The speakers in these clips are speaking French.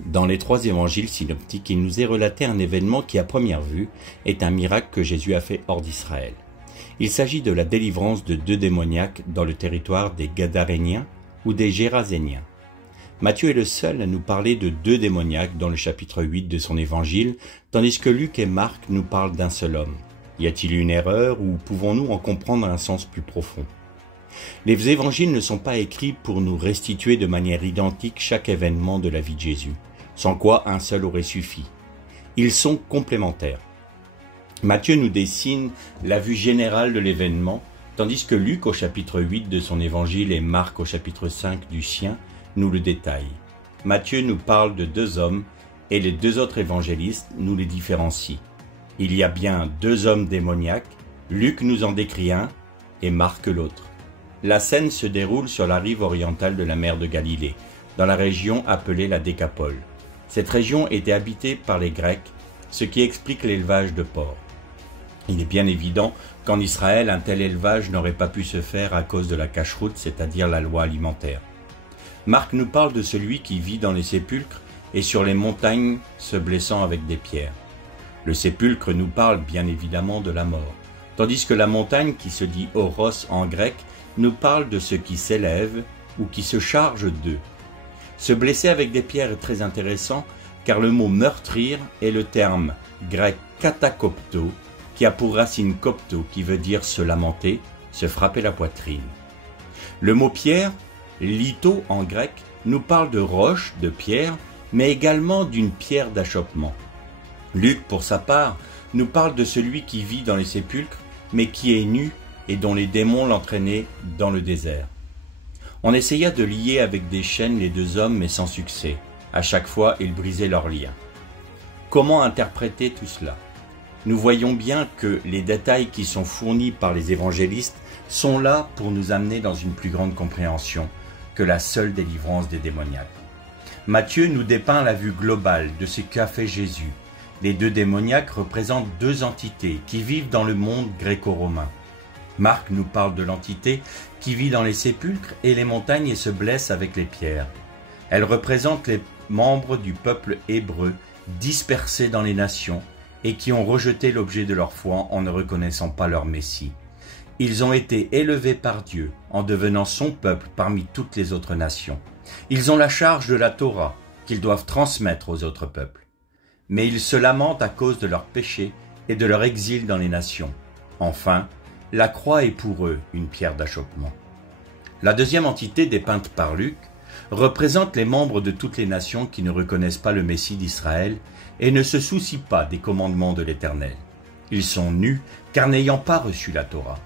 Dans les trois évangiles synoptiques, il nous est relaté un événement qui, à première vue, est un miracle que Jésus a fait hors d'Israël. Il s'agit de la délivrance de 2 démoniaques dans le territoire des Gadaréniens ou des Géraséniens. Matthieu est le seul à nous parler de 2 démoniaques dans le chapitre 8 de son évangile, tandis que Luc et Marc nous parlent d'un seul homme. Y a-t-il une erreur ou pouvons-nous en comprendre un sens plus profond ? Les évangiles ne sont pas écrits pour nous restituer de manière identique chaque événement de la vie de Jésus, sans quoi un seul aurait suffi. Ils sont complémentaires. Matthieu nous dessine la vue générale de l'événement, tandis que Luc au chapitre 8 de son évangile et Marc au chapitre 5 du sien nous le détaillent. Matthieu nous parle de 2 hommes et les 2 autres évangélistes nous les différencient. Il y a bien 2 hommes démoniaques, Luc nous en décrit un et Marc l'autre. La scène se déroule sur la rive orientale de la mer de Galilée, dans la région appelée la Décapole. Cette région était habitée par les Grecs, ce qui explique l'élevage de porcs. Il est bien évident qu'en Israël, un tel élevage n'aurait pas pu se faire à cause de la cacheroute, c'est-à-dire la loi alimentaire. Marc nous parle de celui qui vit dans les sépulcres et sur les montagnes se blessant avec des pierres. Le sépulcre nous parle bien évidemment de la mort, tandis que la montagne, qui se dit Oros en grec, nous parle de ce qui s'élève ou qui se charge d'eux. Se blesser avec des pierres est très intéressant car le mot meurtrir est le terme grec katakopto qui a pour racine kopto qui veut dire se lamenter, se frapper la poitrine. Le mot pierre, litho en grec, nous parle de roche, de pierre, mais également d'une pierre d'achoppement. Luc, pour sa part, nous parle de celui qui vit dans les sépulcres mais qui est nu et dont les démons l'entraînaient dans le désert. On essaya de lier avec des chaînes les 2 hommes, mais sans succès. À chaque fois, ils brisaient leurs liens. Comment interpréter tout cela ? Nous voyons bien que les détails qui sont fournis par les évangélistes sont là pour nous amener dans une plus grande compréhension que la seule délivrance des démoniaques. Matthieu nous dépeint la vue globale de ce qu'a fait Jésus. Les 2 démoniaques représentent 2 entités qui vivent dans le monde gréco-romain. Marc nous parle de l'entité qui vit dans les sépulcres et les montagnes et se blesse avec les pierres. Elle représente les membres du peuple hébreu dispersés dans les nations et qui ont rejeté l'objet de leur foi en ne reconnaissant pas leur Messie. Ils ont été élevés par Dieu en devenant son peuple parmi toutes les autres nations. Ils ont la charge de la Torah qu'ils doivent transmettre aux autres peuples. Mais ils se lamentent à cause de leurs péchés et de leur exil dans les nations. Enfin, la croix est pour eux une pierre d'achoppement. La deuxième entité dépeinte par Luc représente les membres de toutes les nations qui ne reconnaissent pas le Messie d'Israël et ne se soucient pas des commandements de l'Éternel. Ils sont nus car n'ayant pas reçu la Torah.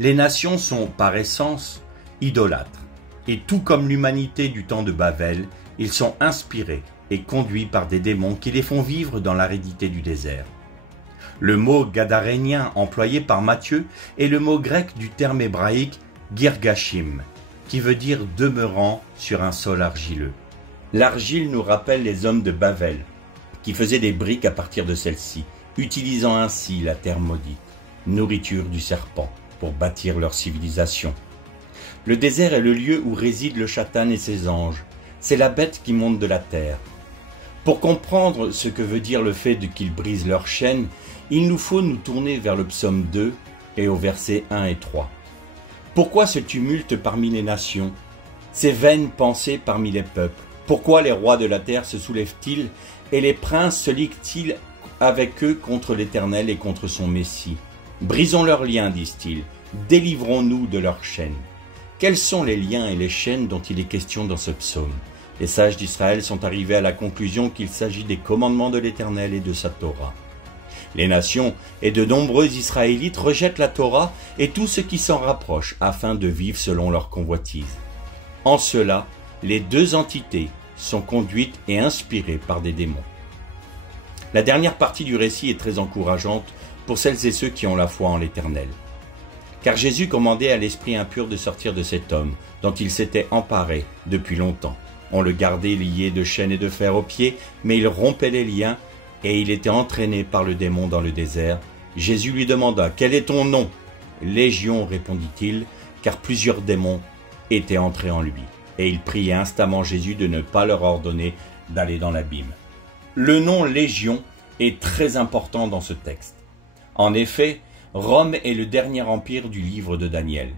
Les nations sont par essence idolâtres et tout comme l'humanité du temps de Babel, ils sont inspirés et conduits par des démons qui les font vivre dans l'aridité du désert. Le mot gadarénien employé par Matthieu est le mot grec du terme hébraïque girgashim, qui veut dire demeurant sur un sol argileux. L'argile nous rappelle les hommes de Babel, qui faisaient des briques à partir de celle-ci, utilisant ainsi la terre maudite, nourriture du serpent, pour bâtir leur civilisation. Le désert est le lieu où réside le Satan et ses anges. C'est la bête qui monte de la terre. Pour comprendre ce que veut dire le fait qu'ils brisent leurs chaînes, il nous faut nous tourner vers le psaume 2 et au verset 1 et 3. Pourquoi ce tumulte parmi les nations, ces vaines pensées parmi les peuples? Pourquoi les rois de la terre se soulèvent-ils et les princes se liguent-ils avec eux contre l'Éternel et contre son Messie? Brisons leurs liens, disent-ils, délivrons-nous de leurs chaînes. Quels sont les liens et les chaînes dont il est question dans ce psaume? Les sages d'Israël sont arrivés à la conclusion qu'il s'agit des commandements de l'Éternel et de sa Torah. Les nations et de nombreux Israélites rejettent la Torah et tout ce qui s'en rapproche afin de vivre selon leur convoitise. En cela, les 2 entités sont conduites et inspirées par des démons. La dernière partie du récit est très encourageante pour celles et ceux qui ont la foi en l'Éternel. Car Jésus commandait à l'esprit impur de sortir de cet homme, dont il s'était emparé depuis longtemps. On le gardait lié de chaînes et de fer aux pieds, mais il rompait les liens et il était entraîné par le démon dans le désert. Jésus lui demanda « Quel est ton nom ?» « Légion, répondit-il, car plusieurs démons étaient entrés en lui. Et il priait instamment Jésus de ne pas leur ordonner d'aller dans l'abîme. Le nom Légion est très important dans ce texte. En effet, Rome est le dernier empire du livre de Daniel.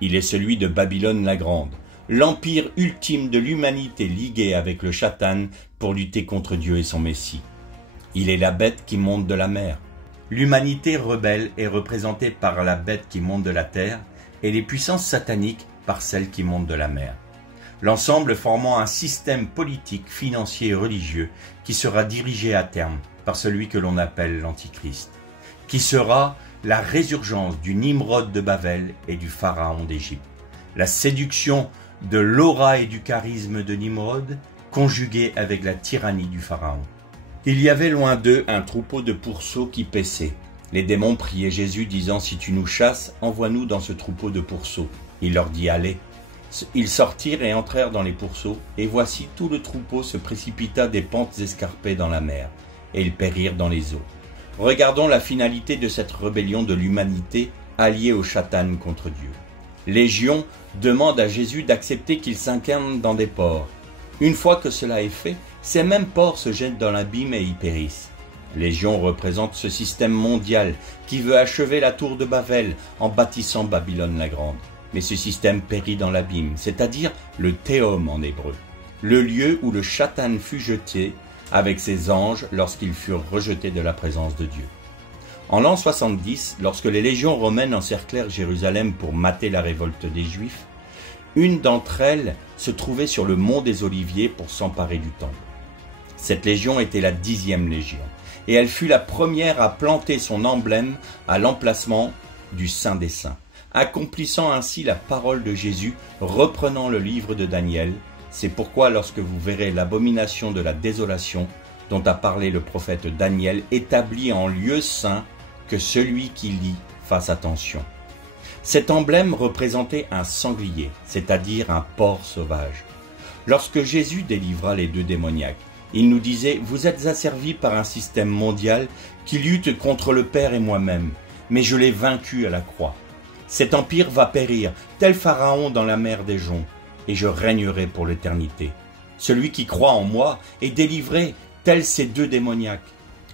Il est celui de Babylone la Grande, l'empire ultime de l'humanité liguée avec le Satan pour lutter contre Dieu et son Messie. Il est la bête qui monte de la mer. L'humanité rebelle est représentée par la bête qui monte de la terre et les puissances sataniques par celles qui montent de la mer. L'ensemble formant un système politique, financier et religieux qui sera dirigé à terme par celui que l'on appelle l'Antichrist, qui sera la résurgence du Nimrod de Babel et du Pharaon d'Égypte. La séduction de l'aura et du charisme de Nimrod conjuguée avec la tyrannie du Pharaon. Il y avait loin d'eux un troupeau de pourceaux qui paissaient. Les démons priaient Jésus disant « Si tu nous chasses, envoie-nous dans ce troupeau de pourceaux. » Il leur dit « Allez ». Ils sortirent et entrèrent dans les pourceaux, et voici tout le troupeau se précipita des pentes escarpées dans la mer, et ils périrent dans les eaux. Regardons la finalité de cette rébellion de l'humanité alliée au Satan contre Dieu. Légion demande à Jésus d'accepter qu'il s'incarne dans des porcs. Une fois que cela est fait, ces mêmes porcs se jettent dans l'abîme et y périssent. Légion représente ce système mondial qui veut achever la tour de Babel en bâtissant Babylone la Grande. Mais ce système périt dans l'abîme, c'est-à-dire le Théum en hébreu, le lieu où le Satan fut jeté avec ses anges lorsqu'ils furent rejetés de la présence de Dieu. En l'an 70, lorsque les légions romaines encerclèrent Jérusalem pour mater la révolte des Juifs, une d'entre elles se trouvait sur le mont des Oliviers pour s'emparer du temple. Cette légion était la 10e légion, et elle fut la première à planter son emblème à l'emplacement du Saint des Saints, accomplissant ainsi la parole de Jésus, reprenant le livre de Daniel. C'est pourquoi lorsque vous verrez l'abomination de la désolation dont a parlé le prophète Daniel établie en lieu saint, que celui qui lit fasse attention. Cet emblème représentait un sanglier, c'est-à-dire un porc sauvage. Lorsque Jésus délivra les deux démoniaques, il nous disait « Vous êtes asservis par un système mondial qui lutte contre le Père et moi-même, mais je l'ai vaincu à la croix. Cet empire va périr, tel Pharaon dans la mer des joncs, et je régnerai pour l'éternité. Celui qui croit en moi est délivré, tels ces deux démoniaques.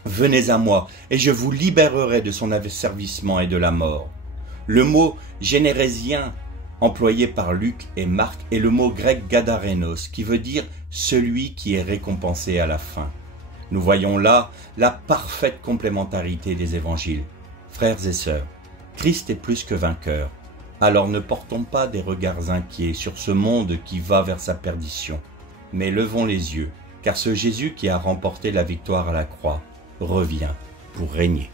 Venez à moi, et je vous libérerai de son asservissement et de la mort. » Le mot générésien employé par Luc et Marc est le mot grec gadarénos, qui veut dire « celui qui est récompensé à la fin ». Nous voyons là la parfaite complémentarité des évangiles. Frères et sœurs, Christ est plus que vainqueur. Alors ne portons pas des regards inquiets sur ce monde qui va vers sa perdition, mais levons les yeux, car ce Jésus qui a remporté la victoire à la croix revient pour régner.